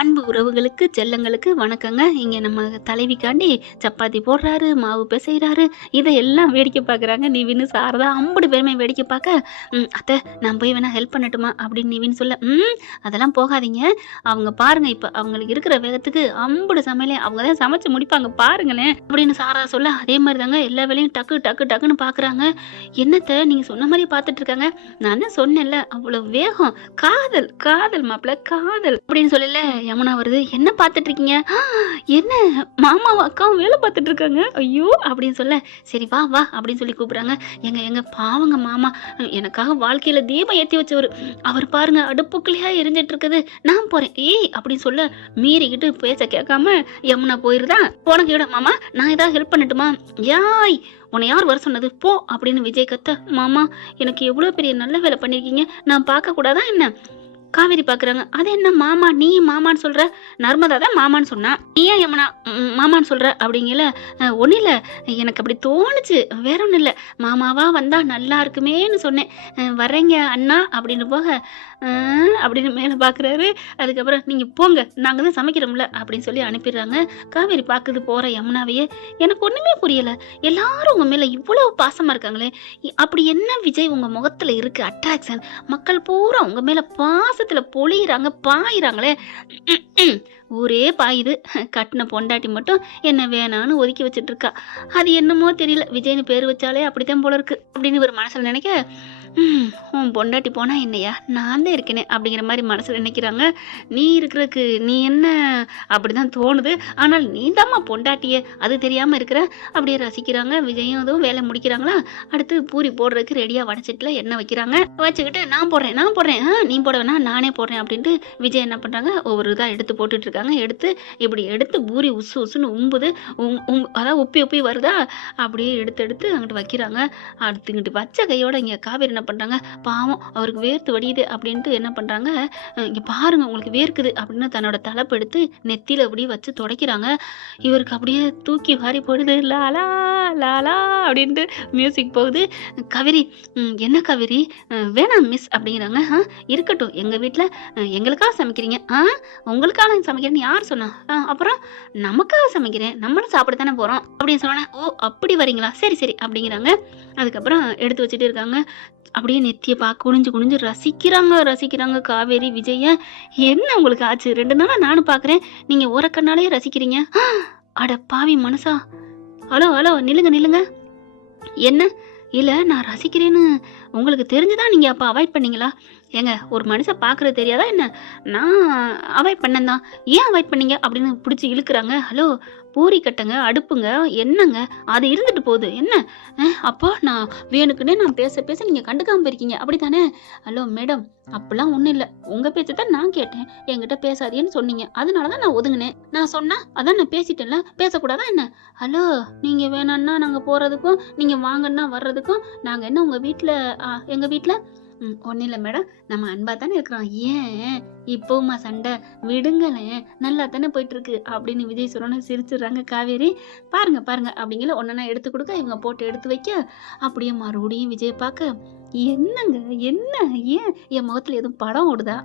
அன்பு உறவுகளுக்கு, செல்லங்களுக்கு வணக்கங்க. இங்க நம்ம தலைவிக்காண்டி சப்பாத்தி போடுறாரு, மாவு பிசைறாரு. இதையெல்லாம் வேடிக்கை பார்க்குறாங்க நிவின், சாரதா அம்புட்டு பேருமே வேடிக்கை பார்க்க, "அத்தை நான் போய் வேணா ஹெல்ப் பண்ணட்டுமா?" அப்படின்னு நிவின் சொல்ல, அதெல்லாம் போகாதீங்க. அவங்க பாருங்க இப்ப அவங்களுக்கு இருக்கிற வேகத்துக்கு அம்புட்டு சமையலையும் அவங்க தான் சமைச்சு முடிப்பாங்க பாருங்களேன்." அப்படின்னு சாரதா சொல்ல, அதே மாரி தாங்க எல்லா வேலையும் டக்கு டக்கு டக்குன்னு பார்க்குறாங்க. "என்னத்த நீங்க சொன்ன மாரியே பார்த்துட்டு இருக்காங்க. நான் தான் சொன்னேன்ல அவ்வளவு வேகம். காதல், காதல் மாப்பிள காதல்." அப்படின்னு சொல்லல யமுனா வருது. "என்ன பார்த்துட்டு இருக்கீங்க?" "என்ன மாமாவும் அக்காவும் வேலை பார்த்துட்டு இருக்காங்க." "ஐயோ!" அப்படின்னு சொல்ல, "சரி வா வா" அப்படின்னு சொல்லி கூப்பிடுறாங்க. "எங்க எங்க பாவங்க மாமா, எனக்காக வாழ்க்கையில தீபம் ஏத்தி வச்சவரு. அவர் பாருங்க அடுப்புக்குள்ளேயா எரிஞ்சிட்டு இருக்குது. நான் போறேன்." "ஏய்" அப்படின்னு சொல்ல மீறிக்கிட்டு பேச்ச கேட்காம யமுனா போயிருதா. "போனக்கு விட மாமா, நான் ஏதாவது ஹெல்ப் பண்ணட்டுமா?" "யாய் உன்னை யார் வர சொன்னது போ" அப்படின்னு விஜய் கத்த, "மாமா எனக்கு எவ்வளோ பெரிய நல்ல வேலை பண்ணியிருக்கீங்க, நான் பார்க்க கூடாதா என்ன?" காவேரி பாக்குறாங்க. "அது என்ன மாமா, நீ மாமான்னு சொல்ற? நர்மதா தான் மாமான்னு சொன்னா, நீ ஏன் யமுனா மாமான்னு சொல்ற?" அப்படிங்கல. "ஒன்றும் இல்லை, எனக்கு அப்படி தோணுச்சு, வேற ஒன்றும் இல்லை. மாமாவா வந்தா நல்லா இருக்குமேன்னு சொன்னேன். வர்றேங்க அண்ணா" அப்படின்னு போக, அப்படின்னு மேலே பார்க்குறாரு. அதுக்கப்புறம், "நீங்கள் போங்க, நாங்கள் தான் சமைக்கிறோம்ல" அப்படின்னு சொல்லி அனுப்பிடுறாங்க. காவேரி பார்க்குது போகிற யமுனாவையே. எனக்கு ஒன்றுமே புரியலை, எல்லாரும் உங்கள் மேலே இவ்வளோ பாசமாக இருக்காங்களே, அப்படி என்ன விஜய் உங்கள் முகத்தில் இருக்குது அட்ராக்ஷன்? மக்கள் பூரா உங்கள் மேலே பாசத்தில் பொழியிறாங்க, பாயிறாங்களே. ஊரே பாயுது, கட்டின பொண்டாட்டி மட்டும் என்ன வேணான்னு ஒதுக்கி வச்சுட்டு இருக்கா. அது என்னமோ தெரியல, விஜய்னு பேர் வச்சாலே அப்படித்தான் போல இருக்கு அப்படின்னு ஒரு மனசில் நினைக்க, உன் பொண்டாட்டி போனா என்னையா, நான் தான் இருக்கேனே அப்படிங்கிற மாதிரி மனசில் நினைக்கிறாங்க. நீ இருக்கிறதுக்கு நீ என்ன அப்படிதான் தோணுது. ஆனால் நீ தாம்மா பொண்டாட்டியே, அது தெரியாமல் இருக்கிற. அப்படியே ரசிக்கிறாங்க. விஜயும் அதுவும் வேலை முடிக்கிறாங்களா. அடுத்து பூரி போடுறதுக்கு ரெடியாக வடச்சட்டில் எண்ணெய் வைக்கிறாங்க. வச்சுக்கிட்டு, "நான் போடுறேன் நான் போடுறேன், நீ போட வேணா நானே போடுறேன்" அப்படின்ட்டு விஜய் என்ன பண்ணுறாங்க, ஒவ்வொரு இதாக எடுத்து போட்டுட்டு இருக்காங்க. எடுத்து இப்படி எடுத்து பூரி உசு உசுன்னு உம்புது. அதாவது உப்பி உப்பி வருதா, அப்படியே எடுத்து எடுத்து அங்கிட்டு வைக்கிறாங்க. அடுத்து இங்கிட்டு வச்ச கையோட இங்கே காவேரி என்ன பண்ணுறாங்க, பாவம் அவருக்கு வேர்த்து வடியுது அப்படின்ட்டு என்ன பண்ணுறாங்க, "இங்கே பாருங்க உங்களுக்கு வேர்க்குது" அப்படின்னு தன்னோட தலைப்பு எடுத்து நெத்தியில் அப்படியே வச்சு துடைக்கிறாங்க. இவருக்கு அப்படியே தூக்கி வாரி போடுது. லாலா லாலா அப்படின்ட்டு மியூசிக் போகுது. "காவேரி, என்ன காவேரி, வேணாம் மிஸ்" அப்படிங்கிறாங்க. இருக்கட்டும், எங்கள் வீட்டில் எங்களுக்காக சமைக்கிறீங்க, உங்களுக்காக சமைக்கிறேன்னு யார் சொன்னா? அப்புறம் நமக்காக சமைக்கிறேன், நம்மளும் சாப்பிட தானே போகிறோம் அப்படின்னு சொன்னேன். "ஓ அப்படி வரீங்களா, சரி சரி" அப்படிங்கிறாங்க. அதுக்கப்புறம் எடுத்து வச்சுட்டு இருக்காங்க. அப்படியே நெத்தியை குனிஞ்சு குனிஞ்சு ரசிக்கிறாங்க காவேரி விஜய. "என்ன உங்களுக்கு ஆச்சு? 2 நாளா நானும் பார்க்குறேன், நீங்கள் ஓரக்கண்ணாலே ரசிக்கிறீங்க." அட பாவி மனுஷா, ஹலோ ஹலோ நில்லுங்க நில்லுங்க. "என்ன? இல்லை நான் ரசிக்கிறேன்னு உங்களுக்கு தெரிஞ்சுதான் நீங்கள் அப்போ அவாய்ட் பண்ணீங்களா?" "ஏங்க ஒரு மனுஷன் பார்க்குறது தெரியாதா என்ன? நான் அவாய்ட் பண்ணேன் தான்." "ஏன் அவாய்ட் பண்ணீங்க?" அப்படின்னு பிடிச்சி இழுக்கிறாங்க. "ஹலோ பூரி கட்டங்க, அடுப்புங்க, என்னங்க அது இருந்துட்டு போகுது என்ன? அப்போ நான் வேணுக்குன்னே நான் பேச பேச நீங்கள் கண்டுக்காமல் போயிருக்கீங்க அப்படி தானே?" "ஹலோ மேடம், அப்படிலாம் ஒன்றும் இல்லை, உங்கள் பேச்சை தான் நான் கேட்டேன். என்கிட்ட பேசாதேன்னு சொன்னீங்க, அதனால தான் நான் ஒதுங்கினேன். நான் சொன்னா அதான் நான் பேசிட்டேன்ல, பேசக்கூடாதா என்ன?" "ஹலோ நீங்கள் வேணான்னா நாங்கள் போகிறதுக்கும், நீங்கள் வாங்கன்னா வர்றதுக்கும் நாங்கள் என்ன உங்கள் வீட்டில் எங்கள் வீட்டில்?" "ஒன்றும் இல்லை மேடம், நம்ம அன்பாக தானே இருக்கிறோம், ஏன் இப்போவுமா சண்டை? விடுங்களேன், நல்லா தானே போயிட்டுருக்கு" அப்படின்னு விஜய் சொல்லணும்னு சிரிச்சிடுறாங்க காவேரி. "பாருங்க பாருங்க" அப்படிங்கிற ஒன்றா எடுத்து கொடுக்க, இவங்க போட்டு எடுத்து வைக்க, அப்படியே மறுபடியும் விஜயை பார்க்க, "என்னங்க என்ன, ஏன் என் முகத்தில் எதுவும் படம் ஓடுதா?"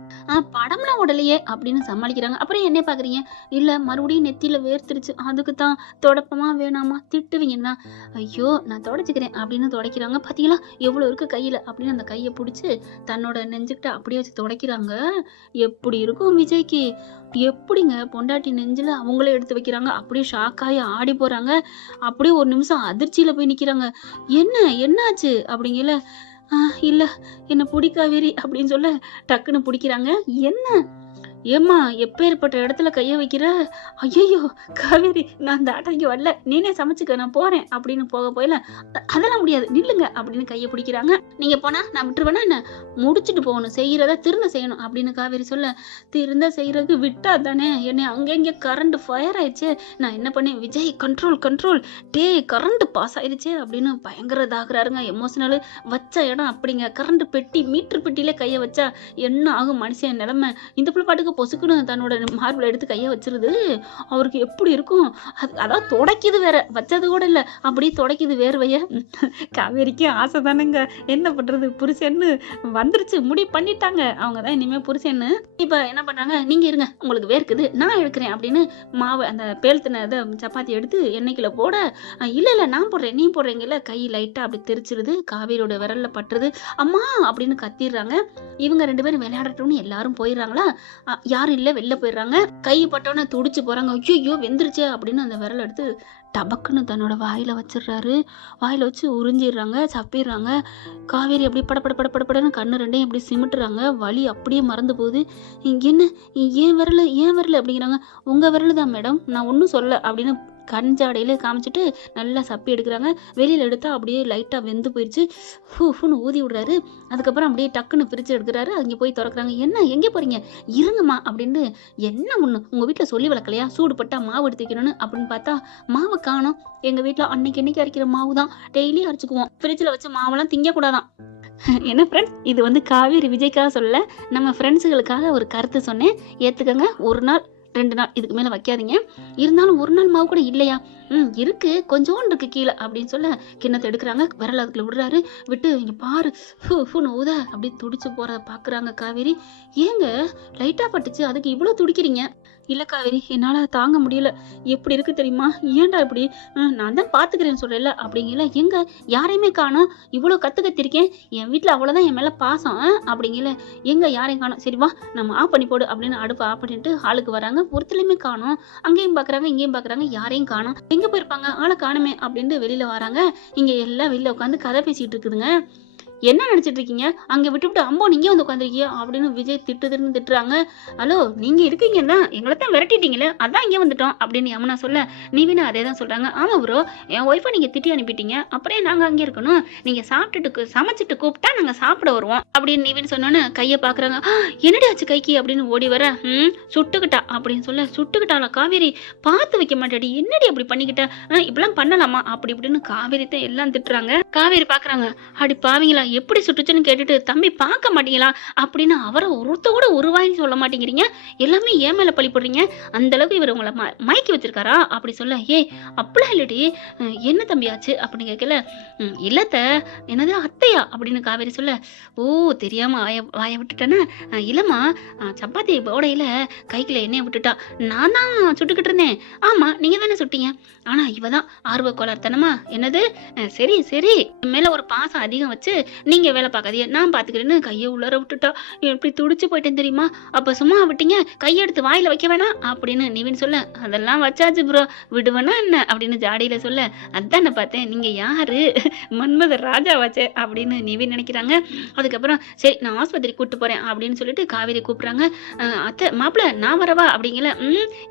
படம்லாம் ஓடலையே" அப்படின்னு சமாளிக்கிறாங்க. "அப்புறம் என்னைய பார்க்குறீங்க?" "இல்லை மறுபடியும் நெத்தியில் வேர்த்துருச்சு, அதுக்கு தான்." "தொடப்பமா வேணாமா, திட்டுவீங்கன்னா?" "ஐயோ நான் தொடச்சிக்கிறேன்" அப்படின்னு துடைக்கிறாங்க. "பார்த்தீங்களா எவ்வளோ இருக்குது கையில்" அப்படின்னு அந்த கையை பிடிச்சி தன்னோட நெஞ்சுக்கிட்ட அப்படியே வச்சு துடைக்கிறாங்க. எப்படி இருக்கும் விஜய்க்கு? எப்படிங்க பொண்டாட்டி நெஞ்சில் அவங்களே எடுத்து வைக்கிறாங்க. அப்படியே ஷாக்காகி ஆடி போகிறாங்க. அப்படியே ஒரு நிமிஷம் அதிர்ச்சியில் போய் நிற்கிறாங்க. என்னாச்சு அப்படிங்கல. இல்லை என்னை புடி காவேரி" அப்படின்னு சொல்ல டக்குன்னு பிடிக்கிறாங்க. "என்ன ஏம்மா எப்பேற்பட்ட இடத்துல கையை வைக்கிற? ஐயையோ காவேரி, நான் இந்த ஆட்டம் இங்கே வரல, நீனே சமைச்சுக்க, நான் போகிறேன்" அப்படின்னு போக போயில, "அதெல்லாம் முடியாது, நில்லுங்க" அப்படின்னு கையை பிடிக்கிறாங்க. "நீங்கள் போனால் நான் விட்டுருவேனா என்ன? முடிச்சுட்டு போகணும், செய்கிறத திருந்த செய்யணும்" அப்படின்னு காவேரி சொல்ல, "திருந்த செய்கிறதுக்கு விட்டா தானே, என்னை அங்கங்கே கரண்ட் ஃபயர் ஆயிடுச்சு, நான் என்ன பண்ணேன்?" "Vijay control control, current pass ஆயிடுச்சு" அப்படின்னு பயங்கர இதாகிறாருங்க, எமோஷனலு. வச்ச இடம் அப்படிங்க, கரண்ட் பெட்டி மீட்டர் பெட்டியிலே கையை வச்சா என்ன ஆகும் மனுஷன் நிலைமை? இந்த பிள்ளை பாட்டுக்கு பாட்டுக்கு பொசுக்குன்னு தன்னோட மார்பிள் எடுத்து கையை வச்சிருது. அவருக்கு எப்படி இருக்கும்? அதான் துடைக்குது வேற, வச்சது கூட இல்லை, அப்படியே துடைக்குது வேர்வைய. காவேரிக்கு ஆசை தானேங்க, என்ன பண்றது, புருஷன்னு வந்துருச்சு, முடிவு பண்ணிட்டாங்க அவங்க தான் இனிமே புருஷன்னு. இப்ப என்ன பண்றாங்க, நீங்க இருங்க உங்களுக்கு வேர்க்குது நான் எடுக்கிறேன் அப்படின்னு மாவு அந்த பேழ்த்தின இதை சப்பாத்தி எடுத்து எண்ணெய்க்குள்ள போட, இல்ல நான் போடுறேன் நீ போடுறீங்கல்ல, கை லைட்டா அப்படி தெரிச்சிருது, காவேரியோட விரல்ல பட்டுருது, அம்மா அப்படின்னு கத்திடுறாங்க. இவங்க 2 பேரும் விளையாடட்டும்னு எல்லாரும் போயிடுறாங்களா, யாரும் இல்ல, வெளில போயிடுறாங்க. கை பட்டோன்னு துடிச்சு போறாங்க. ஐயோ வெந்துருச்சு அப்படின்னு அந்த விரல் எடுத்து டபக்குன்னு தன்னோட வாயில வச்சிடுறாரு. வாயில வச்சு உறிஞ்சிடுறாங்க, சப்பிடுறாங்க. காவேரி அப்படியே படப்படன்னு கண்ணு 2ஐயும் இப்படி சிமிட்டுறாங்க. வலி அப்படியே மறந்து போகுது. என்ன ஏன் விரல் அப்படிங்கிறாங்க. உங்க விரல் தான் மேடம், நான் ஒன்றும் சொல்ல அப்படின்னு கஞ்சாடையில காமிச்சிட்டு நல்லா சப்பி எடுக்கிறாங்க. வெளியில எடுத்தா அப்படியே லைட்டா வெந்து போயிடுச்சு. ஃபூன்னு ஊதி விடுறாரு. அதுக்கப்புறம் அப்படியே டக்குன்னு பிரிச்சு எடுக்கிறாரு. அங்கே போய் திறக்கிறாங்க. என்ன எங்கே போறீங்க, இருங்கம்மா அப்படின்னு. என்ன ஒண்ணு உங்க வீட்டுல சொல்லி வளர்க்கலையா, சூடு பட்டா மாவு எடுத்து வைக்கணும்னு அப்படின்னு பார்த்தா மாவை காணோம். எங்க வீட்டுல அன்னைக்கு அரைக்கிற மாவு தான், டெய்லி அரைச்சுக்குவோம், ஃப்ரிட்ஜில் வச்சு மாவெல்லாம் திங்க கூடாதான். என்ன ஃப்ரெண்ட்ஸ், இது வந்து காவேரி விஜய்க்காக சொல்லல, நம்ம ஃப்ரெண்ட்ஸுகளுக்காக ஒரு கருத்து சொன்னேன், ஏத்துக்கங்க. 1 நாள் 2 நாள் இதுக்கு மேல வைக்காதீங்க. இருந்தாலும் 1 நாள் மாவு கூட இல்லையா, இருக்கு கொஞ்சோண்டு இருக்கு கீழே அப்படின்னு சொல்ல கிண்ணத்தை எடுக்கிறாங்க. விரல் அதுக்குள்ள விடுறாரு. விட்டு இங்க பாரு ஃபூன்னு ஊத அப்படியே துடிச்சு போறத பாக்குறாங்க காவேரி. ஏங்க லைட்டா பட்டுச்சு, அதுக்கு இவ்வளவு துடிக்கிறீங்க? இல்ல காவேரி, என்னால தாங்க முடியல, எப்படி இருக்கு தெரியுமா, ஏன்டா இப்படி, நான் தான் பாத்துக்கிறேன்னு சொல்றேன்ல அப்படிங்கல. எங்க யாரையுமே காணோம், இவ்வளவு கத்திருக்கேன், என் வீட்டுல அவ்வளவுதான் என் மேல பாசம் அப்படிங்கல. எங்க யாரையும் காணோம், சரி வா நம்ம ஆஃப் பண்ணி போடு அப்படின்னு அடுப்பு ஆஃப் பண்ணிட்டு ஹாலுக்கு வராங்க. ஒருத்தலையுமே காணோம். அங்கேயும் பாக்குறாங்க இங்கேயும் பாக்குறாங்க, யாரையும் காணோம். எங்க போயிருப்பாங்க, ஆளை காணுமே அப்படின்ட்டு வெளியில வராங்க. இங்க எல்லாம் வெளியில உட்காந்து கதை பேசிட்டு இருக்குதுங்க. என்ன நினைச்சிட்டு இருக்கீங்க, அங்க விட்டு அம்போ நீங்க வந்து உட்காந்துருக்கீங்க அப்படின்னு விஜய் திட்டுறாங்க. ஹலோ நீங்க இருக்கீங்கன்னா எங்களை தான் விரட்டிட்டீங்களே, அதான் இங்கே வந்துட்டோம் அப்படின்னு யமுனா சொல்ல, நிவினா அதே தான் சொல்றாங்க. ஆமா ப்ரோ, என் ஒய்ஃபை நீங்க திட்டி அனுப்பிட்டீங்க, அப்புறம் நாங்க அங்கே இருக்கணும், நீங்க சமைச்சிட்டு கூப்பிட்டா நாங்க சாப்பிட வருவோம் அப்படின்னு நிவின் சொன்னோன்னு கையை பாக்குறாங்க. என்னடி ஆச்சு கைக்கு அப்படின்னு ஓடி வர, சுட்டுக்கிட்டா அப்படின்னு சொல்ல, சுட்டுக்கிட்டாளா காவேரி, பார்த்து வைக்க மாட்டாடி, என்னடி அப்படி பண்ணிக்கிட்ட, இப்பெல்லாம் பண்ணலாமா அப்படி இப்படின்னு காவேரி தான் எல்லாம் திட்டுறாங்க. காவேரி பாக்குறாங்க, அடி பாவீங்களா எப்படி சுட்டுச்சுன்னு கேட்டுட்டு, தம்பி பார்க்க மாட்டீங்களா அப்படின்னு அவரை ஒருத்த கூட உருவாயின்னு சொல்ல மாட்டேங்கிறீங்க, எல்லாமே ஏன் மேல பழி போடுறீங்க, அந்த அளவுக்கு இவர் உங்களை மயக்கி வச்சிருக்காரா அப்படி சொல்ல, அப்படிலாம் இல்லடி, என்ன தம்பி ஆச்சு அப்படின்னு கேட்கல. இல்லத்த, என்னது அத்தையா அப்படின்னு காவேரி சொல்ல, ஓ தெரியாம வாய விட்டுட்டேன்னா, இல்லம்மா சப்பாத்தி போடையில கைக்குள்ள எண்ணெயை விட்டுட்டா, நான் தான் சுட்டுக்கிட்டு இருந்தேன். ஆமா நீங்க தானே சுட்டீங்க, ஆனா இவதான் ஆர்வ கோளாறுத்தனமா, என்னது சரி மேல ஒரு பாசம் அதிகம் வச்சு நீங்க வேலை பார்க்காதீங்க நான் பாத்துக்கிறேன்னு கையை உள்ளர விட்டுட்டா, எப்படி துடிச்சு போயிட்டேன் தெரியுமா, அப்ப சும்மா விட்டீங்க, கையெடுத்து வாயில வைக்க வேணாம் அப்படின்னு நிவின் சொல்ல, அதெல்லாம் வச்சாச்சு ப்ரோ விடுவேனா என்ன அப்படின்னு ஜாடியில சொல்ல, அதான பார்த்தேன் நீங்க யாரு மன்மத ராஜா வச்சே அப்படின்னு நிவின் நினைக்கிறாங்க. அதுக்கப்புறம் சரி நான் ஆஸ்பத்திரி கூட்டு போறேன் அப்படின்னு சொல்லிட்டு காவேரி கூப்பிடுறாங்க. அத்தை மாப்பிள்ள நான் வரவா அப்படிங்கல,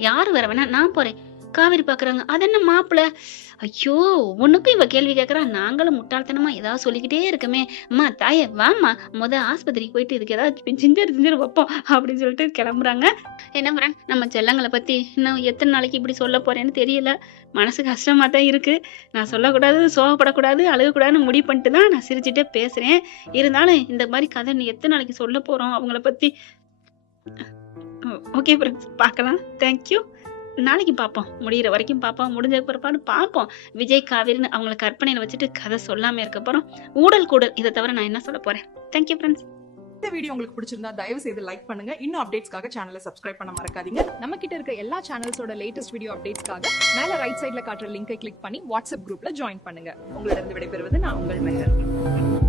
யாரு வர வேணா நான் போறேன். காவேரி பாக்குறாங்க, அது என்ன மாப்பிள்ள, ஐயோ உனக்கும் இவ கேள்வி கேட்கறா, நாங்களும் முட்டாள்தனமா ஏதாவது சொல்லிக்கிட்டே இருக்கமே, அம்மா தாயே வாமா ஆஸ்பத்திரிக்கு போயிட்டு இதுக்கு ஏதாவது ஜிஞ்சர் வைப்போம் அப்படின்னு சொல்லிட்டு கிளம்புறாங்க. என்ன ஃப்ரெண்ட், நம்ம செல்லங்களை பத்தி இன்னும் எத்தனை நாளைக்கு இப்படி சொல்ல போறேன்னு தெரியல, மனசு கஷ்டமா தான் இருக்கு. நான் சொல்லக்கூடாது, சோகப்படக்கூடாது, அழுகக்கூடாதுன்னு முடிவு பண்ணிட்டு தான் நான் சிரிச்சுட்டே பேசுறேன். இருந்தாலும் இந்த மாதிரி கதை நீ எத்தனை நாளைக்கு சொல்ல போறோம் அவங்கள பத்தி. ஓகே ஃப்ரெண்ட்ஸ், பார்க்கலாம். தேங்க்யூ. நாளைக்கு பார்ப்போம், முடிகிற வரைக்கும் பார்ப்போம், முடிஞ்ச பிறப்பான்னு பார்ப்போம். விஜய் காவேரின்னு அவங்கள கற்பனையில வச்சுட்டு கதை சொல்லாம இருக்க போறோம். ஊடல் கூடல், இதை தவிர நான் என்ன சொல்ல போறேன். Thank you friends. இந்த வீடியோ உங்களுக்கு பிடிச்சிருந்தா தயவு செய்து லைக் பண்ணுங்க. இன்னும் அப்டேட்ஸ்க்காக சேனலை சப்ஸ்கிரைப் பண்ண மறக்காதீங்க. நம்ம கிட்ட இருக்க எல்லா சேனல்ஸோட லேட்டஸ்ட் வீடியோ அப்டேட்ஸ்க்காக மேல ரைட் சைட்ல காட்டுற லிங்கை கிளிக் பண்ணி வாட்ஸ்அப் குரூப்ல ஜாயின் பண்ணுங்க. உங்களிடம் விடைபெறுவது நான் உங்கள் மெஹர்.